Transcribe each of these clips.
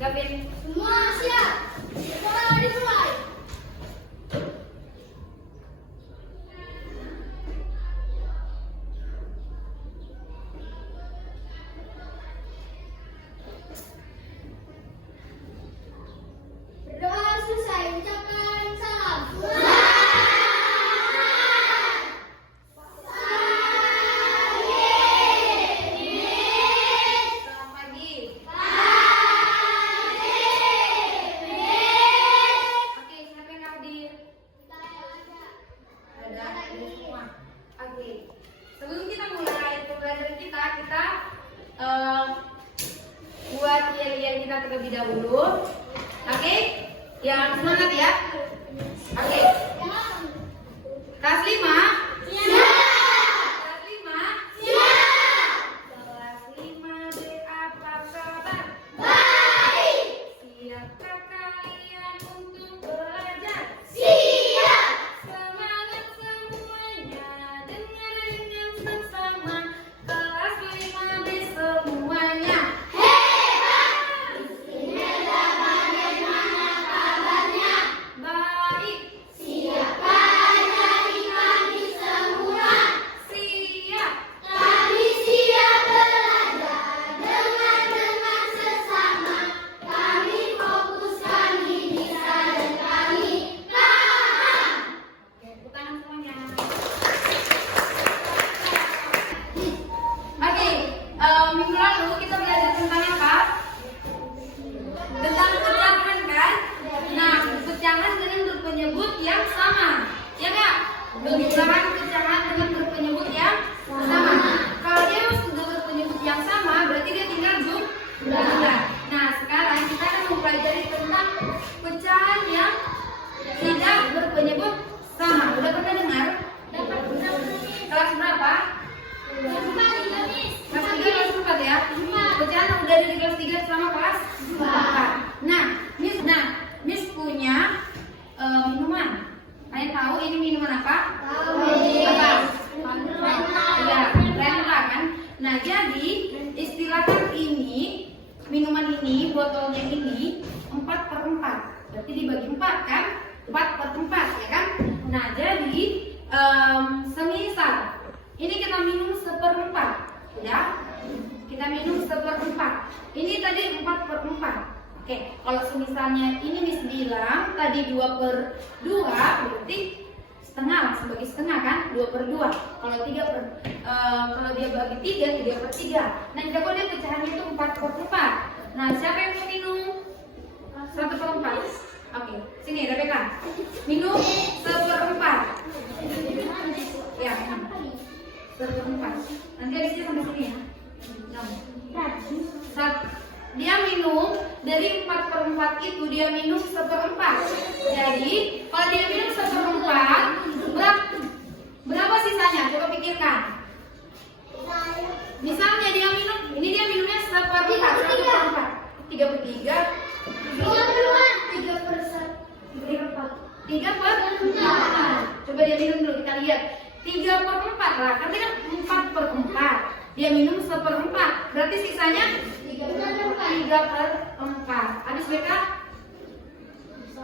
Gavin. Semua siap. Sekolah dimulai. Berdoa selesai, ucapkan salam. Selamat pagi. Oke, siapa yang hadir? Ada ini semua. Oke. Sebelum kita mulai pembelajaran kita buat yel-yel kita terlebih dahulu. Oke? Yang semangat ya. Oke. Kelas 5. Kelas 5. Kelas 5B apa kabar? Siapkah kalian untuk belajar? Semangat semuanya, dengar dengan seksama. Kelas 5B semuanya. Baik. Siap. Kami siap belajar dengan sesama. Kami fokus, kami bisa dan kami paham. Oke, tepuk tangan semuanya. Oke, minggu lalu kita belajar tentang apa? Tentang pecahan kan? Nah, pecahan dengan berpenyebut yang sama, ya nggak? Pecahan dengan berpenyebut yang sama. Kalau dia sudah berpenyebut yang sama, berarti dia tinggal jumlah. Nah, sekarang kita akan mempelajari tentang pecahan yang tidak berpenyebut sama. Udah pernah dengar? Kelas berapa? Kelas 3, kelas 4 ya? Pecahan yang udah ada di kelas 3 sama kelas 4. Nah, Miss punya minuman. Kalian tahu ini minuman apa? Apa? Ya, Renta kan? Nah, jadi istilahkan ini, minuman ini, botolnya ini 4/4. Berarti dibagi 4 kan? 4/4 ya kan? Nah, jadi semisal ini kita minum 1/4 ya. Kita minum 1/4. Ini tadi 4/4. Oke, kalau semisalnya ini Miss bilang tadi 2/2, berarti setengah, langsung bagi setengah kan? 2/2. Kalau kalau dia bagi 3/3. Nah, jago dia pecahannya itu 4/4. Nah, siapa yang mau minum 1/4? Oke, sini Rebecca. Minum 1/4. Ya, 1/4. Nanti habisnya sampai sini ya. Dia minum dari 4/4 itu dia minum 1/4. Jadi kalau dia minum 1/4, berapa sisanya? Coba pikirkan. Misalnya dia minum, ini dia minumnya 1/4. 3/3. 3/4. Coba dia minum dulu, kita lihat. 3/4 lah, kan dia 4/4. Dia minum 1/4. Berarti sisanya 3/4. Habis mereka?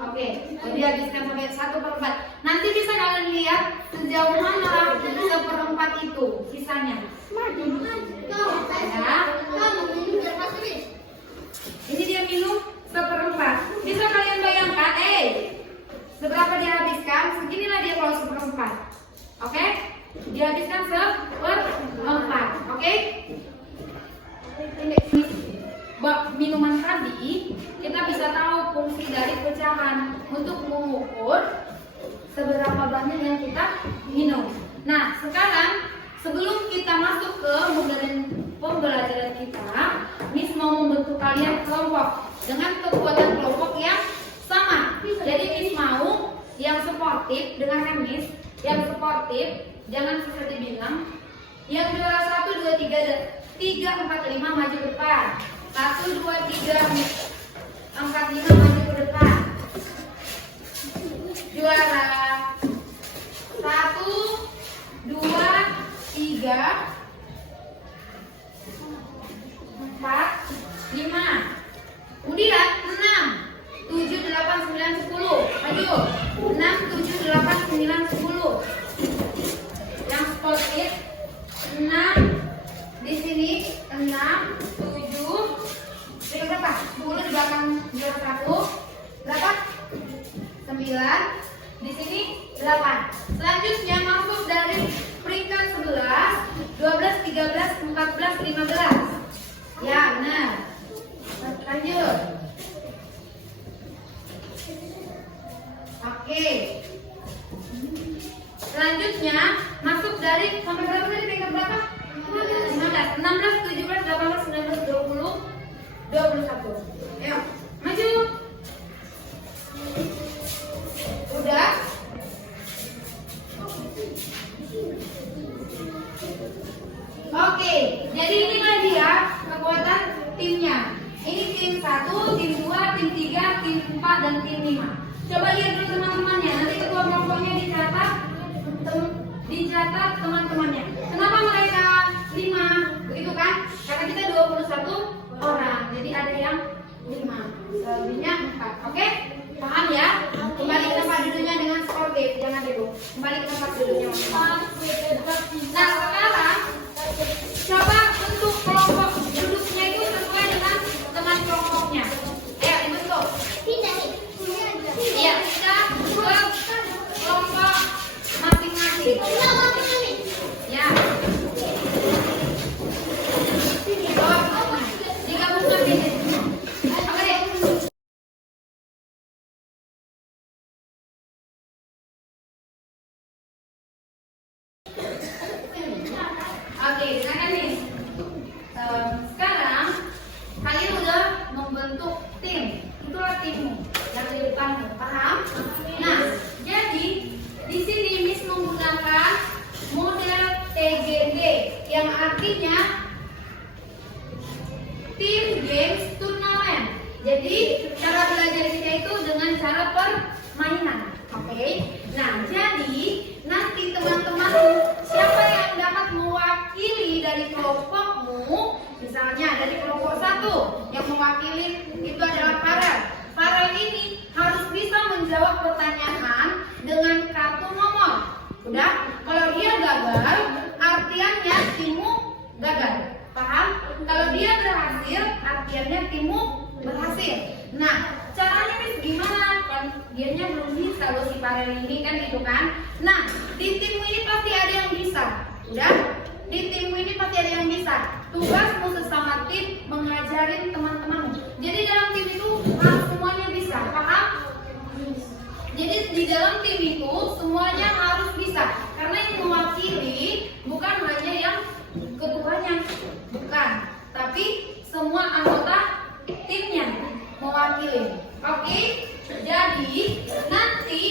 Oke, jadi habiskan sampai 1/4. Nanti bisa kalian lihat sejauh mana 1/4 itu sisanya. Ya. Ini dia minum 1/4. Bisa kalian bayangkan, seberapa dia habiskan? Seginilah dia kalau 1/4. Oke? Dia habiskan 1/4. Oke? Minuman tadi kita bisa tahu fungsi dari pecahan untuk mengukur seberapa banyak yang kita minum. Nah, sekarang sebelum kita masuk ke pembelajaran kita, Miss mau membentuk kalian kelompok dengan kekuatan kelompok yang sama. Jadi Miss mau yang sportif, dengarkan Miss, yang sportif jangan seperti bilang yang juara 1, 2, 3, 4, 5 maju ke depan. 1, 2, 3, 4, 5 maju ke depan. Juara 1, 2, 3, 4, 5. Kemudian 9, di sini 8. Selanjutnya masuk dari peringkat 11, 12, 13, 14, 15. Ya, benar. Lanjut. Oke. Selanjutnya masuk dari sampai berapa tadi, peringkat berapa? 15, 16, 17, 18, 19, 20, 21. Ayo, maju. Udah? Oke, jadi ini lagi ya kekuatan timnya. Ini tim 1, tim 2, tim 3, tim 4, dan tim 5. Coba lihat dulu teman-temannya. Nanti ketua kelompoknya dicatat teman-temannya. Kenapa mereka 5? Begitu kan? Karena kita 21 orang. Jadi ada yang 5. Selebihnya 4. Oke? Paham ya? Kembali ke tempat duduknya dengan skor B. Jangan dulu. Kembali ke tempat duduknya. Nah, sekarang coba bentuk kelompok duduknya itu sesuai dengan teman kelompoknya. Ayo dibentuk. Iya, kita ke kelompok masing-masing. Ya. Digabungkan ini. Oke deh. Oke, dengarkan nih. Sekarang kalian udah membentuk tim. Itulah timmu yang di depanmu. Paham? Nah, jadi di sini Miss menggunakan model TGD yang artinya Team Games Tournament. Jadi cara belajar kita itu dengan cara permainan. Oke. Nah, jadi nanti teman-teman siapa yang dapat mewakili dari kelompokmu, misalnya dari kelompok 1 yang mewakili itu adalah Farel. Farel ini harus bisa menjawab pertanyaan dengan kartu nomor. Udah? Kalau dia gagal, artiannya timmu gagal. Paham? Kalau dia berhasil, artiannya timmu berhasil. Nah, caranya Miss gimana? Kan dianya belum bisa loh si Farel ini kan gitu kan. Nah, di timmu ini pasti ada yang bisa. Udah? Di timmu ini pasti ada yang bisa. Tugasmu sesama tim mengajarin teman-temanmu. Jadi dalam tim itu harus semuanya bisa. Paham? Jadi di dalam tim itu semuanya harus bisa. Karena yang mewakili bukan hanya yang ketuanya, bukan, tapi semua anggota timnya mewakili. Oke? Jadi nanti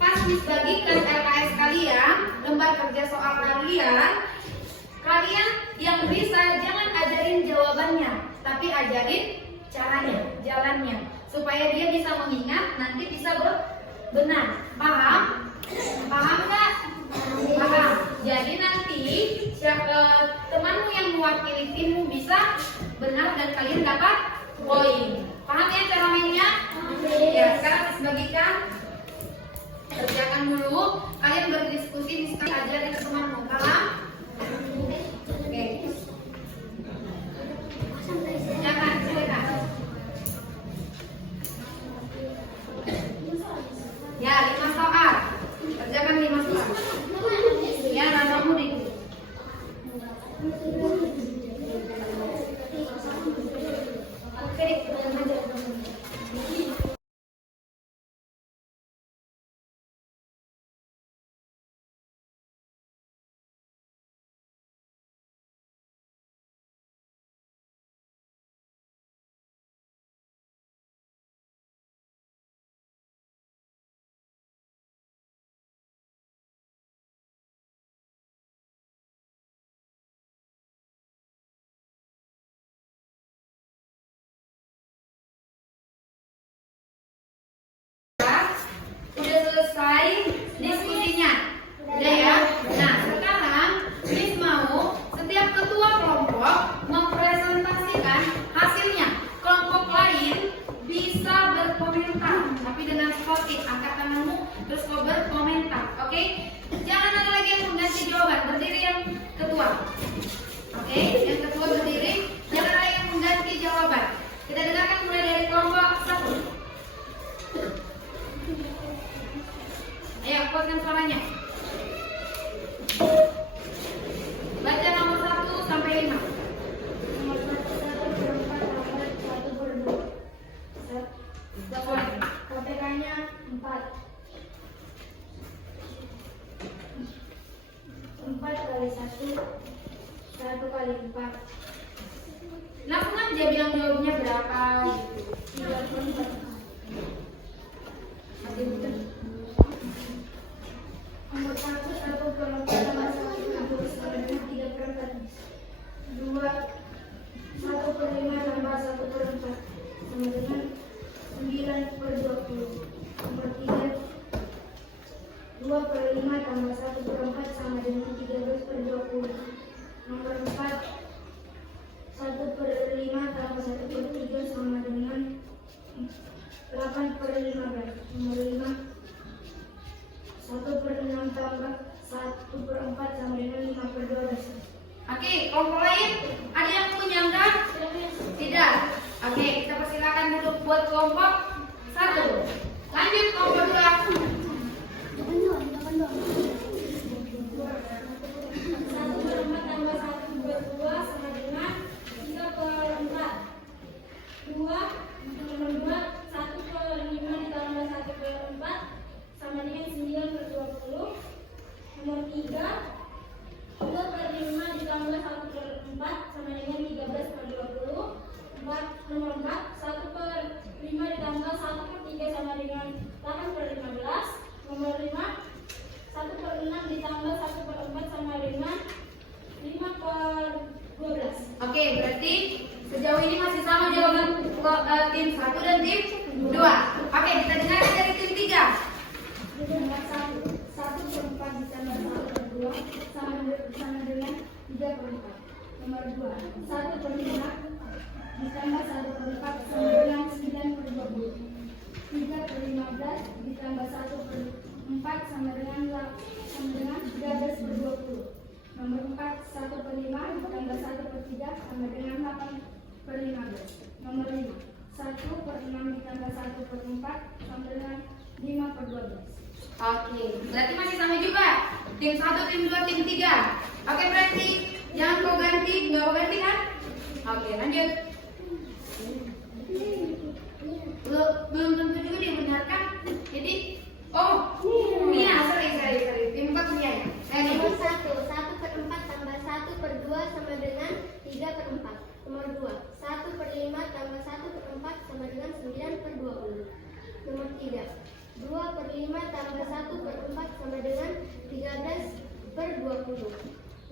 pas dibagikan LKS kalian, lembar kerja soal kalian yang bisa jangan ajarin jawabannya, tapi ajarin caranya, jalannya, supaya dia bisa mengingat, nanti bisa benar. Paham? Paham nggak? Paham. Jadi nanti temanmu yang mewakili timmu bisa benar dan kalian dapat poin. Paham ya cara mainnya? Ya, sekarang saya bagikan. Kerjakan dulu. Kalian berdiskusi, misalkan ajarin ke temanmu. Paham? Oke. Jangan cerita. Ya, 5 soal. Kerjakan 5 soal. Ya, namamu di. Oke, jangan aja. Udah selesai diskusinya, udah ya. Nah, sekarang Miss mau setiap ketua kelompok mempresentasikan hasilnya. Kelompok lain bisa berkomentar, tapi dengan sportif. Angkat tanganmu terus kau berkomentar, oke? Jangan ada lagi yang mengganti jawaban. Berdiri yang ketua, oke? Yang ketua berdiri. Jangan ada yang mengganti jawaban. Kita dengarkan mulai dari kelompok 1. kali 4. Langsung aja bilang jawabnya berapa gitu. 3/4. Masih betul. Nomor 1 1/4 tambah 1 sama dengan 3/4. 2 1/5 tambah 1/4 sama dengan 9/20. Nomor 3 2/5 tambah 1/4 sama dengan 13/20. Nomor 4 1/5 tambah 1/3 sama dengan 8/15. Nomor 5 1/6 tambah 1/4 sama dengan 5/12. Oke, kelompok lain ada yang menyangka? Tidak. Oke, kita persilakan duduk buat kelompok 1. Lanjut kelompok 2. 1/4 tambah 1/2 sama dengan 3/4. 2 nomor 2 1/5 ditambah 1/4 sama dengan 9/20. Nomor 3 2/5 ditambah 1/4 sama dengan 13/20. Nomor 4 1/5 ditambah 1/3 sama dengan 8/15. Nomor 5 1/6 ditambah 1/4 sama dengan 5/12. Oke, berarti sejauh ini masih sama jawaban tim 1 dan tim 2. Oke, kita dengar dari tim 3. Nomor 1 1/4 ditambah 1/2 sama dengan 3/4. Nomor 2 1/5 ditambah 1/4 sama dengan 9/20. 3/15 ditambah 1/4 sama dengan 13/20. Nomor 4 1/5 ditambah 1/3 sama dengan 8/15. Nomor 5 1/6 ditambah 1/4 sama dengan 5/12. Oke, berarti masih sama juga. Tim 1, tim 2, tim 3. Oke, berarti jangan kau ganti, nggak kau ganti kan? Oke, lanjut. Belum tentu juga dibenarkan. Jadi, Mia, sorry. Tim 4 Mia ya. Nomor 1 1/4 tambah 1/2 sama dengan 3/4. Nomor 2 1/5 tambah 1/4 sama dengan 9/20. Nomor 3 2/5 tambah 1/4 sama dengan 13/20.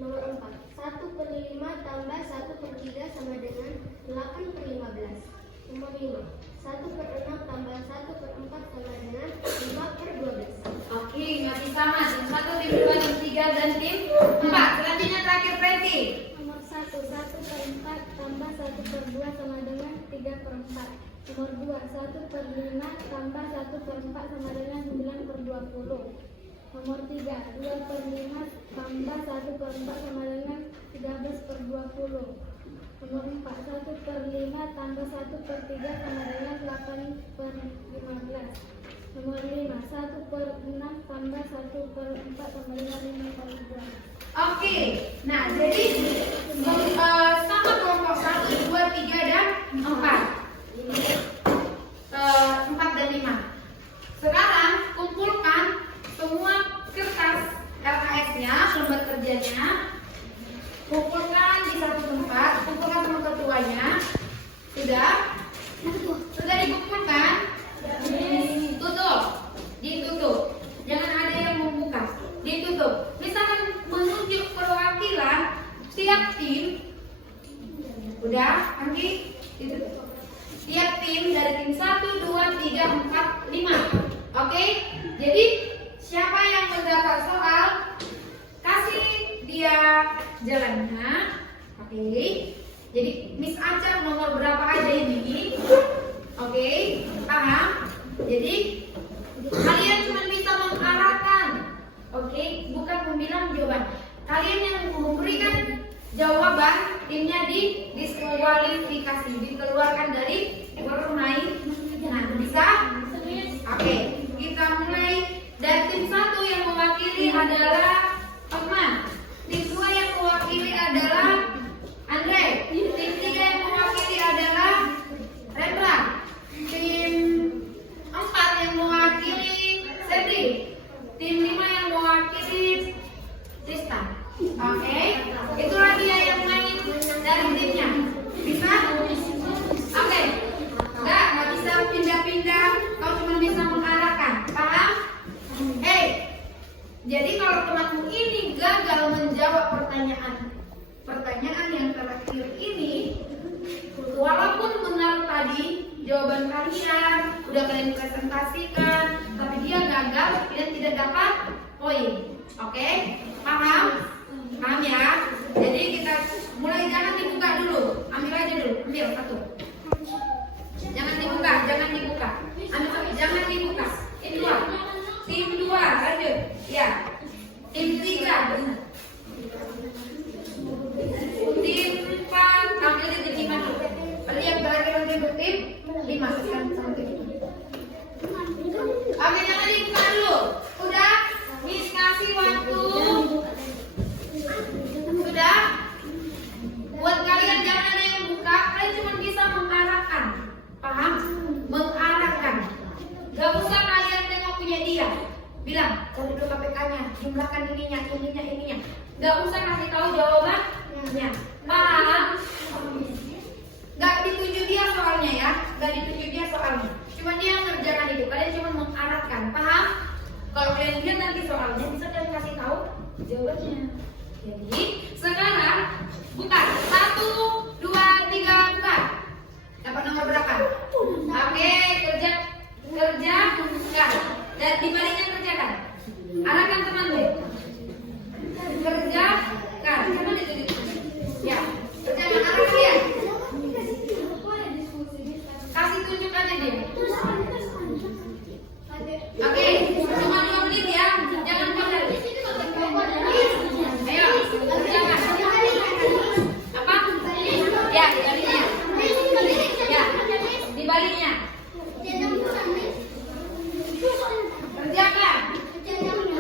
Nomor 4 1/5 tambah 1/3 sama dengan 8/15. Nomor 5 1/6 tambah 1/4 sama dengan 5/12. Oke, masih sama. Tim 1, tim 2, tim 3, dan tim 4. Selanjutnya terakhir Preti. Nomor 1 1/4 tambah 1/2 sama dengan 3/4. Nomor 2 1/5 tambah 1/4 sama dengan 9/20. Nomor 3 2/5 tambah 1/4 sama dengan 13/20. Nomor 4 1/5 tambah 1/3 sama dengan 8/15. Nomor 5 1/6 tambah 1/4 sama dengan 5/12. Oke, nah jadi sama kelompok 1, 2, 3, dan 4. 4 dan 5. Sekarang kumpulkan semua kertas LKS-nya, lembar kerjanya. Kumpulkan di satu tempat, kumpulkan sama ketuanya. Sudah dikumpulkan? Ditutup. Jangan ada yang membuka. Ditutup. Misalkan menunjuk perwakilan tiap tim. Udah, nanti ditutup. Tiap tim dari tim 1, 2, 3, 4, 5. Oke? Jadi siapa yang mendapat soal, kasih dia jalannya. Oke? Jadi Miss Aca nomor berapa aja ini? Oke? Paham? Jadi kalian cuma bisa mengarahkan. Oke? Bukan membilang jawaban. Kalian yang memberikan jawaban, timnya diskualifikasi, dikeluarkan dari bermain. Nah, bisa? Oke, kita mulai dari tim 1 yang mewakili adalah Osman. Tim 2 yang mewakili adalah Andre. Tim 3 yang mewakili adalah Rendra. Tim 4 yang mewakili Sedri. Tim 5 yang mewakili Tristan. Oke, itulah dia yang main kalian, udah kalian presentasikan, tapi dia gagal dan tidak dapat poin. Oke? Paham? Paham ya? Jadi kita mulai, jangan dibuka dulu. Ambil aja dulu. Ambil satu. Jangan dibuka, jangan dibuka. Ambil satu, jangan dibuka. Tim 2. Tim 2, lanjut. Ya. Tim 3, benar. Tim 4, ambil di tim 5 dulu. Lihat terakhir nanti tim 5 sekarang sampai. Oke, jangan dibuka dulu. Udah? Miss kasih waktu. Sudah? Buat kalian jangan ada yang buka, kalian cuma bisa mengarahkan. Paham? Mengarahkan. Gak usah kalian tengok punya dia. Bilang, cari dulu KPK-nya, jumlahkan ininya. Gak usah kasih tahu jawabannya. Paham? Gak ditunjuk dia soalnya ya. Gak ditunjuk dia soalnya. Cuma dia yang ngerjakan itu. Kalian cuma mengarahkan. Paham? Kalau kalian lihat nanti soalnya, bisa kalian kasih tahu jawabannya. Jadi sekarang buka 1, 2, 3 buka. Dapat nomor berapa? Oke, kerja. Ya. Dan dibaliknya kerjakan. Arahkan teman deh. Kerjakan. Siapa ditunjuk? Ya. Kerjakan, arahkan dia. Kasih tunjuk aja dia. Oke, cuma 2 menit ya. Jangan kode. Ayo, kerjakan. Apa? Ya, dibaliknya. Ya, dibaliknya. Kerjakan.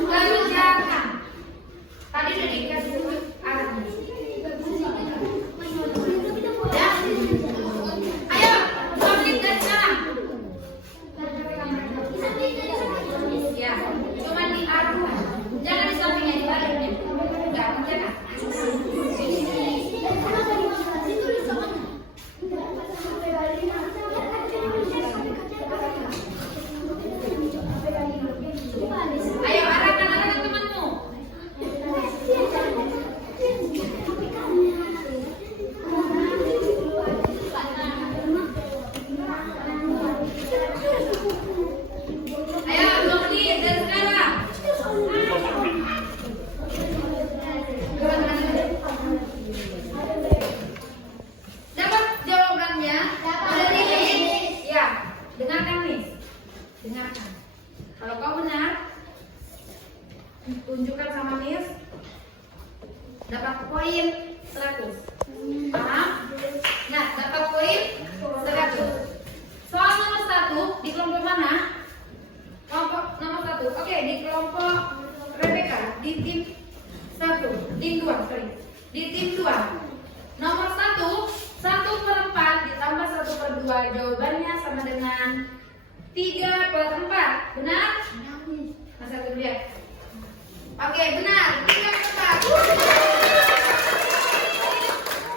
Kerjakan. Tadi udah dikasih tunjuk arahnya. Ya. Ayo, 2 menit dari sekarang. Ya, cuma diarahkan. Jangan di sampingnya, dibaliknya. Enggak, kerjakan. Ayo arahkan temanmu. Ayo, 2 menit dari sekarang. Dapat jawabannya? Ada di ya, dengarkan nih. Dengarkan. Kalau kau benar, tunjukkan sama Miss. Dapat poin 100. Paham? Nah, dapat poin 100. Soal nomor 1 di kelompok mana? Kelompok nomor 1. Oke, di kelompok Rebecca, di tim 1, tim 2, sorry. Di tim 2. Nomor 1, 1/4 ditambah 1/2. Jawabannya sama dengan 3/4. Benar? Masa dulu ya. Oke, benar. 3/4.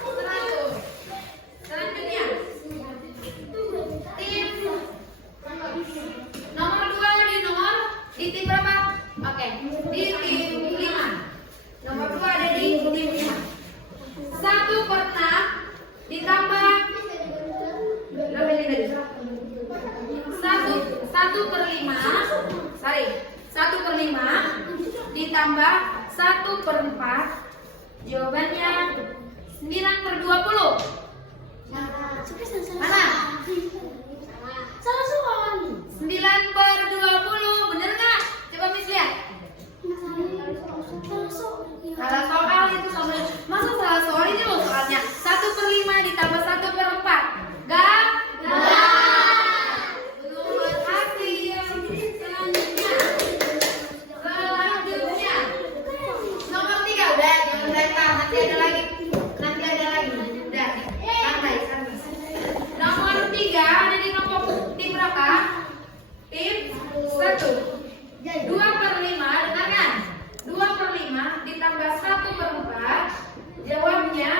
100. Selanjutnya. Tim nomor 2 di tim berapa? Oke, di tim 5. Nomor 2 ada di tim 5. 1/6 ditambah 1/5 ditambah 1/4. Jawabannya 9/20. Mana? 9/20, bener nggak? Coba Miss lihat. Salah soal itu sama. Masa salah soal itu loh soalnya. 1/5 ditambah 1/4. Gak? Belum berhasil. Selanjutnya. Nomor 3 udah, jangan lempar. Nanti ada lagi. Udah, santai. Nomor 3 ada di kelompok tim berapa? Tim 1. 2/5, dengarkan. 2/5 ditambah 1/4. Jawabnya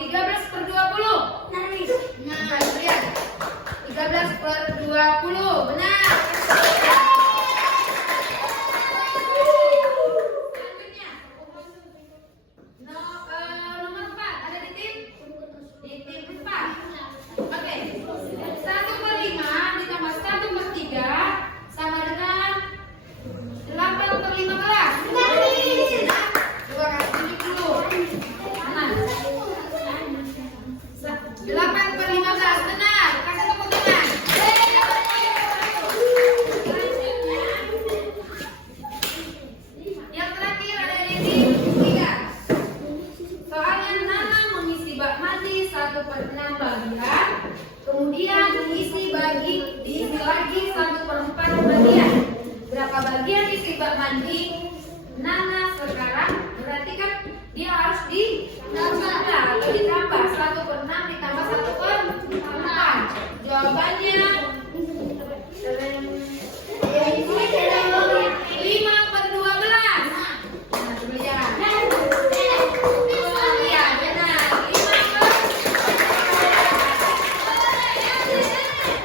13/20. Nah, lihat. 13/20. Benar. Selanjutnya. Nomor 4 ada di tim 4. Oke. 1/5 bak mandi. Nana sekarang berarti kan dia harus ditambah atau ditambah 1/6 ditambah 1/4. Jawabannya 5/12. Nah, coba lihat. Iya, benar. 5/12.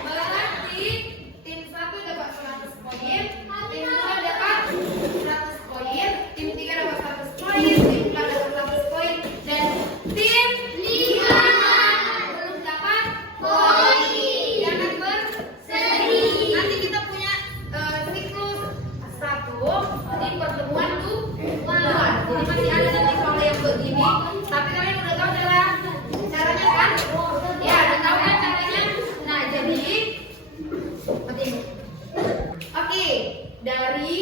Berarti tim 1 dapat 100 poin, tim 2 dapat 100 poin, tim 3 dapat 100 poin, tim 4 dapat 100 poin, dan tim 5 belum dapat poin. Jangan berseri. Nanti kita punya siklus 1 di pertemuan 2. Jadi masih ada nanti soal yang begini. Tapi kalian udah tahu caranya kan? Ya, udah tahu kan caranya? Nah, jadi seperti ini. Oke, dari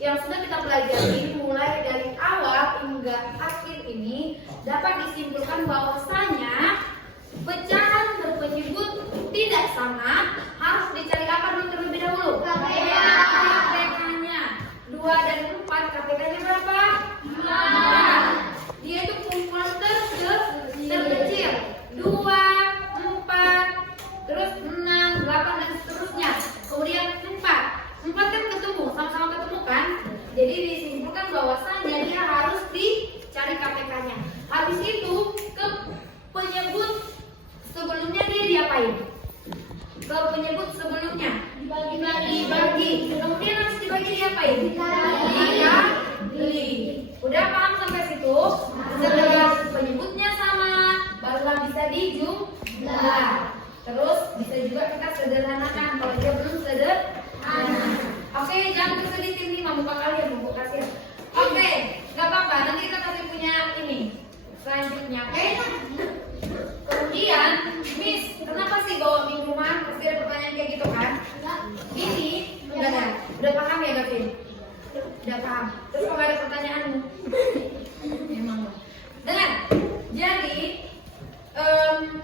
yang sudah kita pelajari mulai dari awal hingga akhir ini dapat disimpulkan bahwasanya pecahan berpenyebut tidak sama harus dicari apa dulu terlebih dahulu? KPK-nya 2 dan 4, KPK-nya berapa? 4. Dia itu kumpulan terkecil 2, 4, terus 6, 8 dan seterusnya. Kemudian 4 kan ketemu, sama-sama ketemu kan? Jadi disimpulkan bahwasannya dia harus dicari KPK-nya. Habis itu ke penyebut sebelumnya dia diapain? Ke penyebut sebelumnya dibagi. Kemudian harus dibagi diapain? Dikali. Udah paham sampai situ? Setelah penyebutnya sama, barulah bisa dijumlah. Terus bisa juga kita sederhanakan kalau dia belum sederhana. Oke, jangan kesedih tim 5 muka kalian, muka kasihan. Oke, nggak apa-apa. Nanti kita kasih punya ini selanjutnya. Oke. Kemudian, Miss, kenapa sih bawa minuman? Pasti ada pertanyaan kayak gitu kan? Ini udah paham ya Gavin? Udah paham. Terus kalau ada pertanyaanmu? Memang. Dengar. Jadi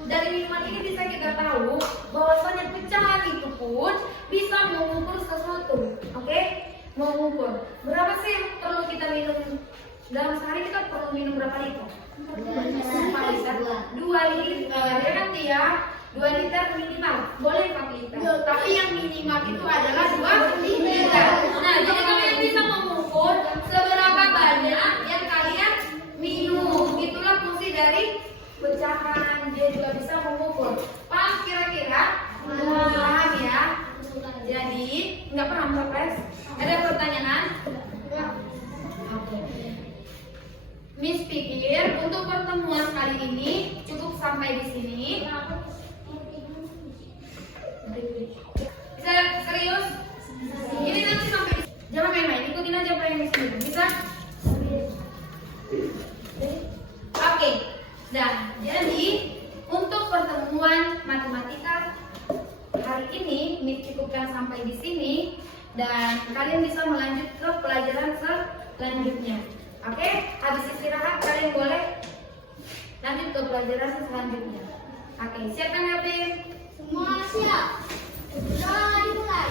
dari minuman ini bisa kita tahu bahwasanya pecahan itu pun bisa mengukur sesuatu, oke? Mengukur berapa sih yang perlu kita minum dalam sehari? Kita perlu minum berapa liter? 2 liter, ya kan dia? 2 liter minimal, boleh 4 liter. Tapi yang minimal itu adalah 2 liter. Nah, jadi kalian bisa mengukur seberapa banyak yang kalian minum. Itulah fungsi dari pecahan, dia juga bisa mengukur. Paham kira-kira? Paham ya? Jadi nggak paham Pres? Ada pertanyaan? Oke. Miss pikir untuk pertemuan kali ini cukup sampai di sini. Bisa serius? Ini nanti sampai di sini. Jangan main-main, ikutin aja apa yang di sini. Bisa? Oke. Dan jadi untuk pertemuan matematika hari ini Miss cukupkan sampai di sini dan kalian bisa melanjut ke pelajaran selanjutnya. Oke, habis istirahat kalian boleh lanjut ke pelajaran selanjutnya. Oke, siap kan Gavin? Semua siap. Sudah dimulai.